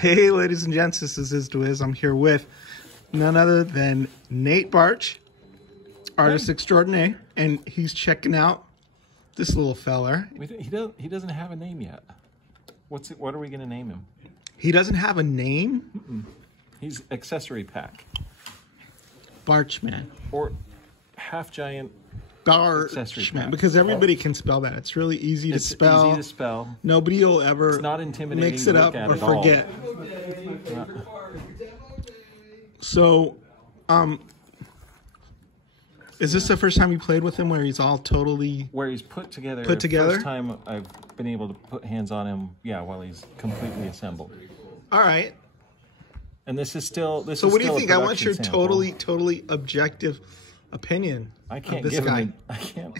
Hey, ladies and gents, this is Dwiz. I'm here with none other than Nate Baertsch, artist extraordinaire, and he's checking out this little feller. He doesn't have a name yet. What are we going to name him? He doesn't have a name? Mm-mm. He's accessory pack. Baertsch man. Or half giant Baertsch man, because everybody can spell that. It's really easy to spell. Easy to spell. Nobody will ever it's not intimidating mix it up or forget. So, is this the first time you played with him where he's all totally... Where he's put together? First time I've been able to put hands on him, yeah, while he's completely assembled. All right. And this is still... So what do you think? I want your totally objective opinion of this guy. I can't...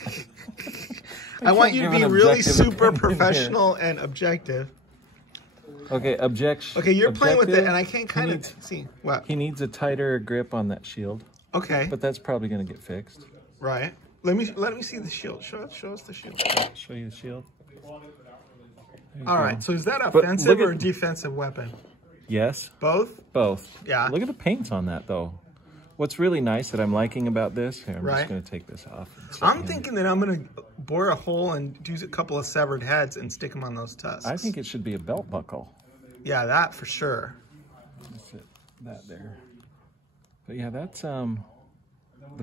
I want you to be really super professional and objective. Okay, Okay, you're playing with it, and I can't kind of see. What? He needs a tighter grip on that shield. Okay. But that's probably going to get fixed. Right. Let me see the shield. Show us the shield. Show you the shield. All right. So is that offensive or a defensive weapon? Yes. Both? Both. Yeah. Look at the paints on that, though. What's really nice that I'm liking about this, here, I'm just going to take this off. I'm thinking that I'm going to bore a hole and do a couple of severed heads and stick them on those tusks. I think it should be a belt buckle. Yeah, that for sure. Let's sit that there. But yeah, that's, the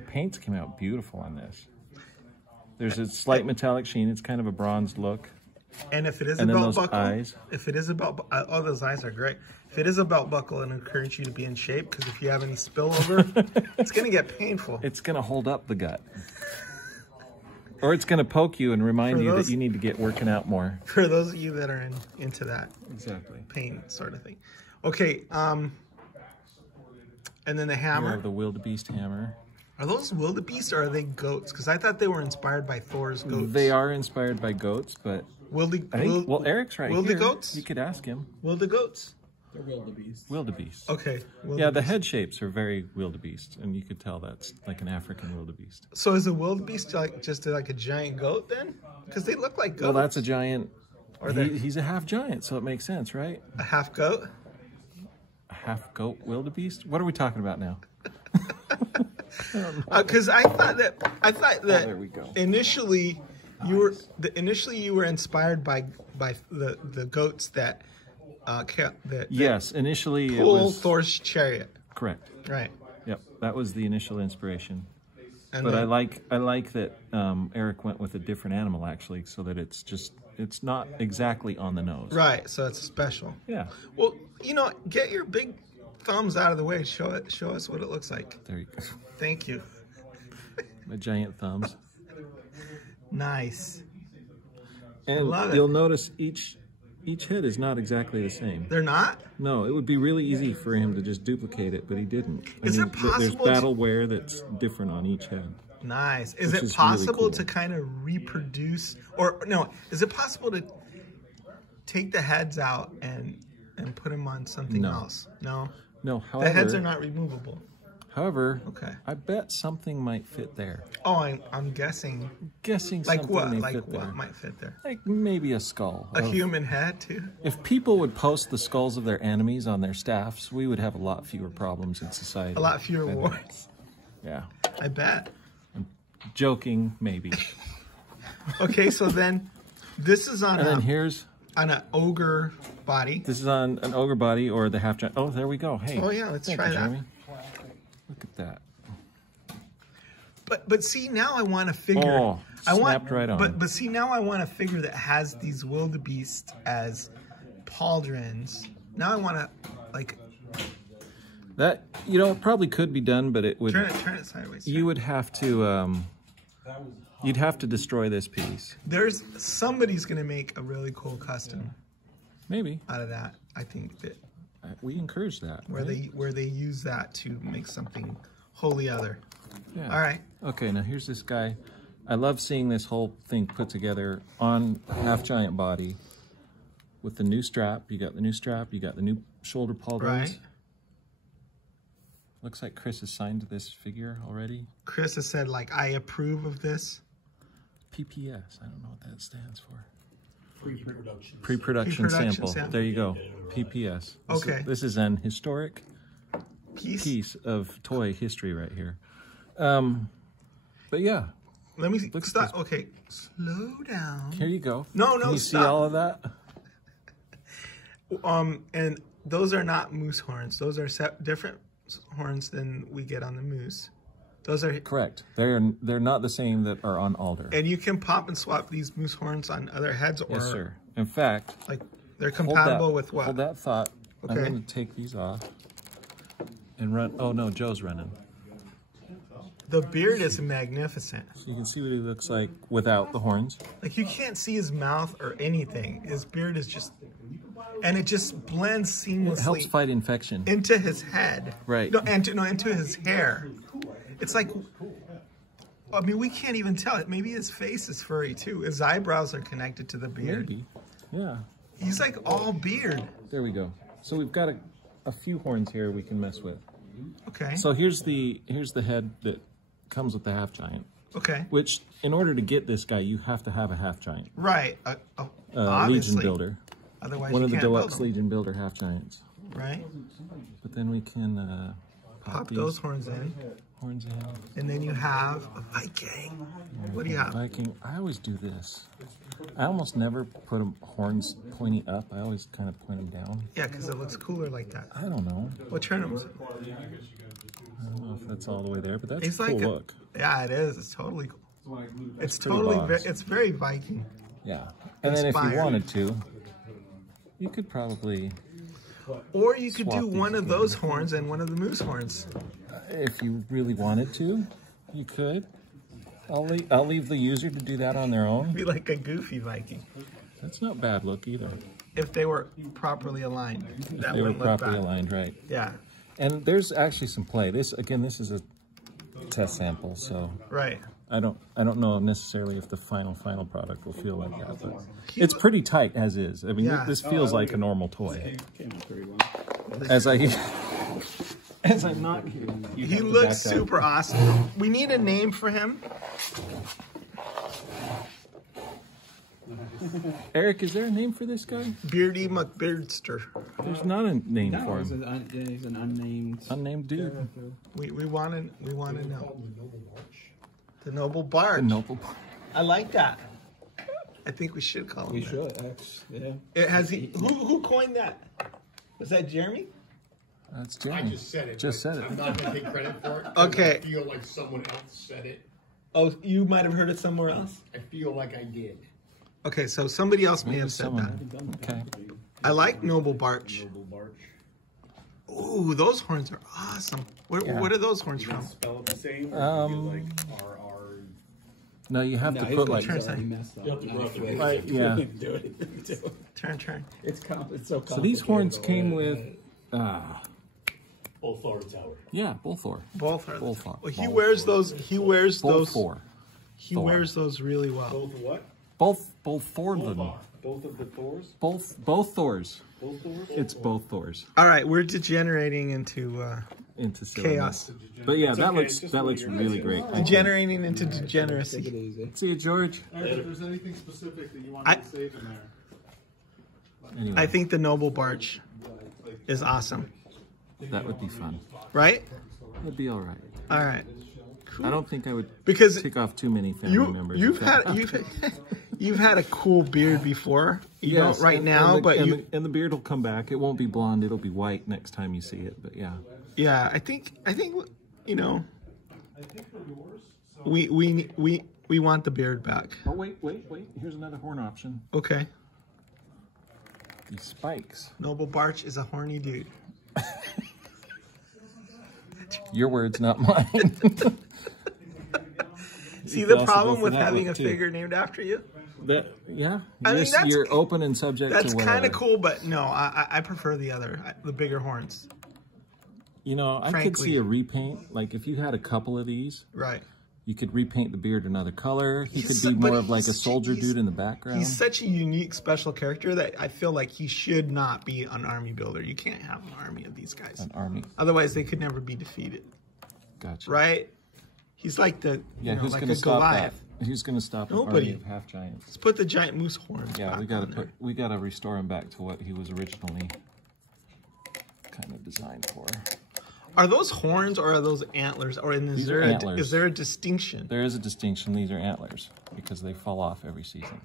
paints came out beautiful on this. There's a slight metallic sheen. It's kind of a bronzed look. And if it is a belt buckle, eyes. If it is a belt, oh, those eyes are great. If it is a belt buckle, I encourage you to be in shape, because if you have any spillover, it's going to get painful. It's going to hold up the gut. Or it's going to poke you and remind you that you need to get working out more. For those of you that are into that pain sort of thing. Okay, and then the hammer. You have the wildebeest hammer. Are those wildebeest or are they goats? Because I thought they were inspired by Thor's goats. They are inspired by goats, but... well, Eric's right here. Goats? You could ask him. Wildegoats? They're wildebeest. Wildebeest. Okay. Wildebeest. Yeah, the head shapes are very wildebeest, and you could tell that's like an African wildebeest. So is a wildebeest just like a giant goat then? Because they look like goats. Well, that's a giant... he's a half giant, so it makes sense, right? A half goat? A half goat wildebeest? What are we talking about now? Because I thought that there we go. Initially you were inspired by the goats that yes, initially pull it was Thor's chariot. Correct. Right. Yep, that was the initial inspiration. And but I like that Eric went with a different animal actually, so that it's not exactly on the nose. Right. So it's special. Yeah. Well, get your big thumbs out of the way. Show us what it looks like. There you go. Thank you. My giant thumbs. Nice. And you'll notice each head is not exactly the same. They're not? No, it would be really easy for him to just duplicate it, but he didn't. Is it possible? There's battle wear that's different on each head. Nice. Is it possible really cool to kind of reproduce, or no, is it possible to take the heads out and put them on something else? No? No, however... The heads are not removable. However, I bet something might fit there. Oh, I'm guessing. Guessing like something what? may Like fit what there. Might fit there? Like maybe a skull. A human head too. If people would post the skulls of their enemies on their staffs, we would have a lot fewer problems in society. A lot fewer wars. Yeah. I bet. I'm joking, maybe. Okay, so then this is on. And then here's on an ogre body. This is on an ogre body or the half giant. Oh, there we go. Hey. Oh yeah, let's try that. Jeremy. Look at that. But see, now I want a figure. Oh, snapped right on. But see, now I want a figure that has these wildebeest as pauldrons. Now I want to like that. It probably could be done, but it would turn it sideways. You would have to you'd have to destroy this piece. Somebody's gonna make a really cool custom. Maybe out of that, I think that we encourage that. Where they use that to make something wholly other. Yeah. All right. Okay, now here's this guy. I love seeing this whole thing put together on a half giant body with the new strap. You got the new strap. You got the new shoulder pauldrons. Right. Looks like Chris has signed this figure already. Chris has said, like, I approve of this. PPS. I don't know what that stands for. Pre-production sample. There you go. PPS. Okay. This is an historic piece of toy history right here. But yeah. Let me stop. Okay, slow down. Here you go. No, Can you stop. see all of that? And those are not moose horns. Those are different horns than we get on the moose. Those are correct. They're not the same that are on alder. And you can pop and swap these moose horns on other heads, or yes, sir. In fact, like they're compatible with what? Hold that thought. Okay. I'm going to take these off and run. Oh no, Joe's running. The beard is magnificent. So you can see what he looks like without the horns. Like you can't see his mouth or anything. His beard is just, and it just blends seamlessly. It helps fight infection into his head. Right. No, into his hair. It's like, I mean, we can't even tell it. Maybe his face is furry too. His eyebrows are connected to the beard. Maybe. Yeah. He's like all beard. There we go. So we've got a few horns here we can mess with. Okay. So here's the head that comes with the half giant. Okay. Which, in order to get this guy, you have to have a half giant. Right. Legion builder. Otherwise, one of the deluxe Legion builder half giants. Right. But then we can pop those horns in. And then you have a Viking. What do you have? Viking. I always do this. I almost never put them horns pointing up. I always kind of point them down. Yeah, because it looks cooler like that. I don't know. What turn them? I don't know if that's all the way there, but that's a cool look. Yeah, it is. It's totally cool. It's totally, it's very Viking. Yeah. And then if you wanted to, you could probably... Or you could do one of those horns and one of the moose horns. If you really wanted to, you could. I'll leave the user to do that on their own. Be like a goofy Viking. That's not bad look either. If they were properly aligned. If they were properly aligned, right. Yeah. And there's actually some play. This is a test sample, so right. I don't know necessarily if the final product will feel like that, but it's pretty tight as is. I mean, yeah. This feels like a normal toy. As I'm not here. He looks super awesome. We need a name for him. Eric, is there a name for this guy? Beardy McBeardster. There's not a name for him. He's an unnamed dude. We want to know. The Noble Baertsch. The Noble Baertsch. I like that. I think we should call him. We should. Yeah. It has he. Who coined that? Was that Jeremy? That's Jeremy. I just said it. Said it. I'm not going to take credit for it. Okay. I feel like someone else said it. Oh, you might have heard it somewhere else? I feel like I did. Okay, so somebody else may have said that. Okay. I like Noble Baertsch. Ooh, those horns are awesome. What are those horns from? Spell it the same? No, you have to put like... You have to rough it. Right, yeah. Turn. It's so complicated. So these horns came with... Bolthor Tower. Yeah, Bolthor. Well, he wears those. He wears those. He wears those really well. Both what? Both Thor them. Both of the Thors? Both Thors. Both Thors? It's both Thors. All right, we're degenerating into chaos. But yeah, that looks really great. Degenerating into degeneracy. See you, George. If there's anything specific that you want to save in there. Anyway. I think the Noble Baertsch is awesome. That would be fun. Right? That'd be all right. All right. Cool. I don't think I would take off too many family members. You've had a cool beard before. You don't right now, but the beard will come back. It won't be blonde. It'll be white next time you see it. But yeah. Yeah, I think you know. We want the beard back. Oh wait. Here's another horn option. Okay. These spikes. Noble Baertsch is a horny dude. Your words, not mine. See the problem with having a figure named after you? Yeah. You're open and subject to whatever. That's kind of cool, but no, I prefer the bigger horns. You know, I could see a repaint. Like if you had a couple of these. Right. You could repaint the beard another color. He could be more of like a soldier dude in the background. He's such a unique, special character that I feel like he should not be an army builder. You can't have an army of these guys. An army. Otherwise, they could never be defeated. Gotcha. Right? He's like the, who's like gonna a stop Goliath. He's going to stop an army of half giants. Let's put the giant moose horns. Yeah, we got to restore him back to what he was originally kind of designed for. Are those horns or are those antlers? Or is there a distinction? There is a distinction. These are antlers because they fall off every season.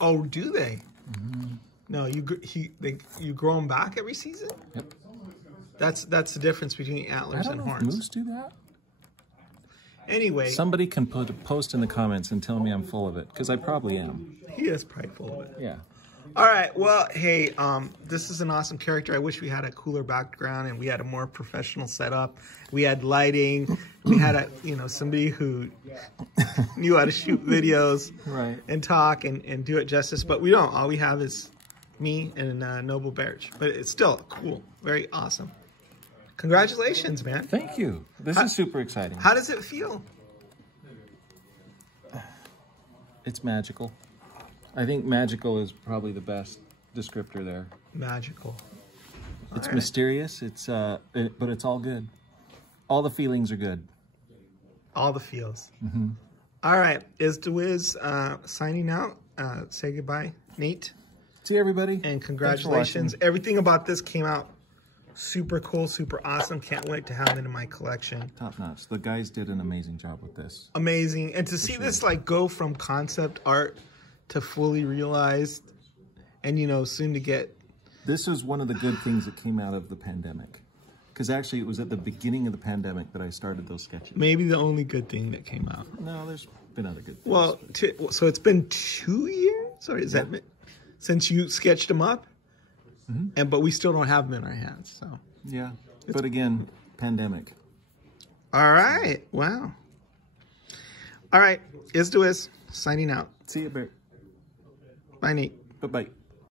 Oh, do they? Mm-hmm. No, you grow them back every season? Yep. That's the difference between antlers and horns. If moose do that? Anyway. Somebody can put a post in the comments and tell me I'm full of it, because I probably am. He is probably full of it. Yeah. All right. Well, hey, this is an awesome character. I wish we had a cooler background and we had a more professional setup. We had lighting. We had somebody who knew how to shoot videos and talk and do it justice. But we don't. All we have is me and Noble Baertsch. But it's still cool. Very awesome. Congratulations, man. Thank you. This is super exciting. How does it feel? It's magical. I think magical is probably the best descriptor there. Magical. It's mysterious. It's but it's all good. All the feelings are good. All the feels. Mm-hmm. All right. Is DeWiz signing out. Say goodbye, Nate. See everybody. And congratulations. Everything about this came out super cool, super awesome. Can't wait to have it in my collection. Top notch. The guys did an amazing job with this. Amazing. And to see this like go from concept art to fully realized and, soon to get... This is one of the good things that came out of the pandemic. Because actually it was at the beginning of the pandemic that I started those sketches. Maybe the only good thing that came out. No, there's been other good things. Well, so it's been 2 years? Or is that since you sketched them up? Mm-hmm. But we still don't have them in our hands, so... Yeah, but again, pandemic. All right, wow. All right, Is signing out. See you, Bert. Bye, Nate. Bye-bye.